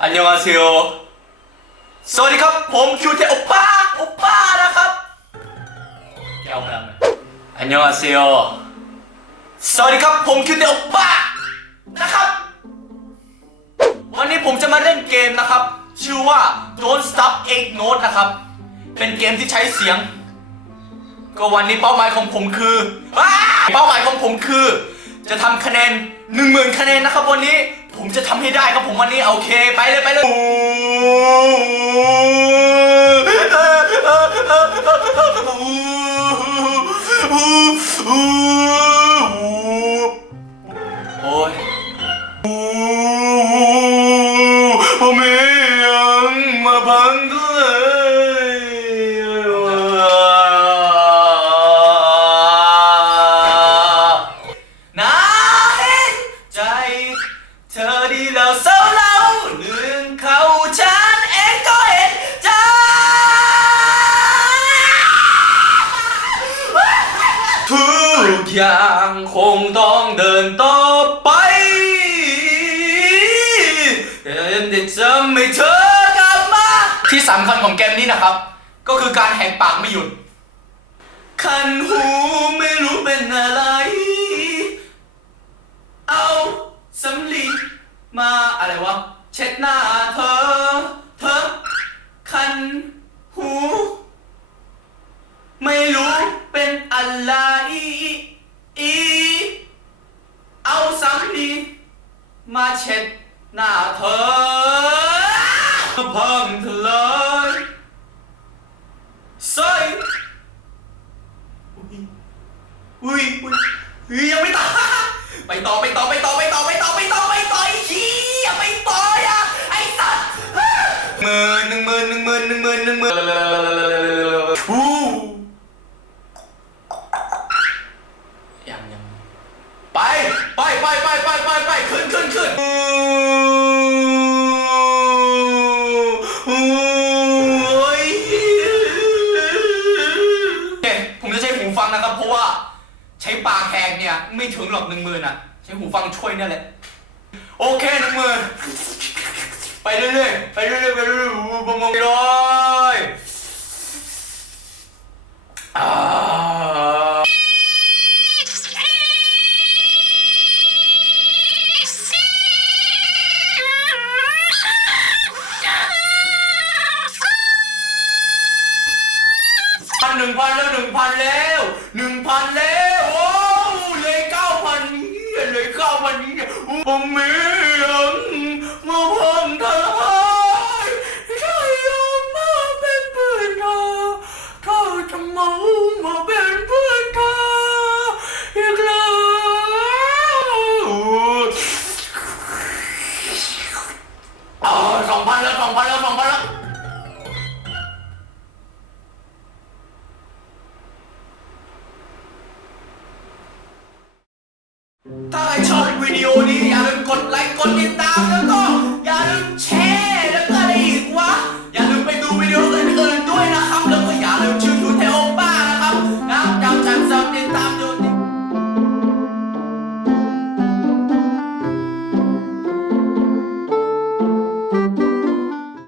อันยองอาเซโอสวัสดีครับ ผมคิวเทโอป้าโอป้านะครับแกเอาพลังไหมอันยองอาเซโอสวัสดีครับ ผมคิวเทโอป้านะครับ วันนี้ผมจะมาเล่นเกมนะครับ ชื่อว่า Don't Stop Egg Note นะครับ เป็นเกมที่ใช้เสียง ก็วันนี้เป้าหมายของผมคืออ้าเป้าหมายของผมคือ จะทำคะแนน 1 0,000 คะแนนนะครับวันนี้ ผมจะทำให้ได้ครับผมวันนี้โอเค ไปเลยไปเลยโอ้ยผมเอ ย่างคงต้องเดินต่อไปแต่จะไม่เธอกลับมา ที่สำคัญของเกมนี้นะครับ ก็คือการแหกปากไม่หยุด คันหูไม่รู้เป็นอะไร เอาสำลีมาอะไรวะ เช็ดหน้าเธอ เธอ คันหู ไม่รู้เป็นอะไร อีเอาสำลี มาเช็ดหน้าเธอพังเธอเลยใส่อุ้ยอุ้ยอุ้ยยังไม่ตายไปต่อไปต่อไปต่อไปต่อไปต่อไปต่อไปต่อไอ้ขี้ยไปต่ออะไอ้สัตว์หมื่นหนึ่งหมื่นหนึ่งหมื่นหนึ่งหมื่นหนึ่งหมื่นอู้ ยังยังไปไปไปไปไปไปไปขึ้นขึ้นขึ้นโอ้ยโอเคผมจะใช้หูฟั งนะครับ เพราะว่าใช้ปากแหกเนี่ย ไม่ถึงหรอกหนึ่งหมื่นอะ ใช้หูฟังช่วยเนี่ยแหละ โอเคหนึ่งหมื่นไปเรื่อยๆไปเรื่อยๆไปเรื่อยๆอู้บงงเลยพันหนึ่งพันแล้วหนึ่งพันแล้ว ผมมียังมาพังทลายถ้ายอมมาเป็นเพื่อนเธอเธอจะเมามาเป็นเพื่อนเธออีกแล้วอ๋อสองพันแล้วสองพันแล้วสองพันแล้วถ้าใครชอบวิดีโอนี้ ติดตามแล้วก็อย่าลืมแชร์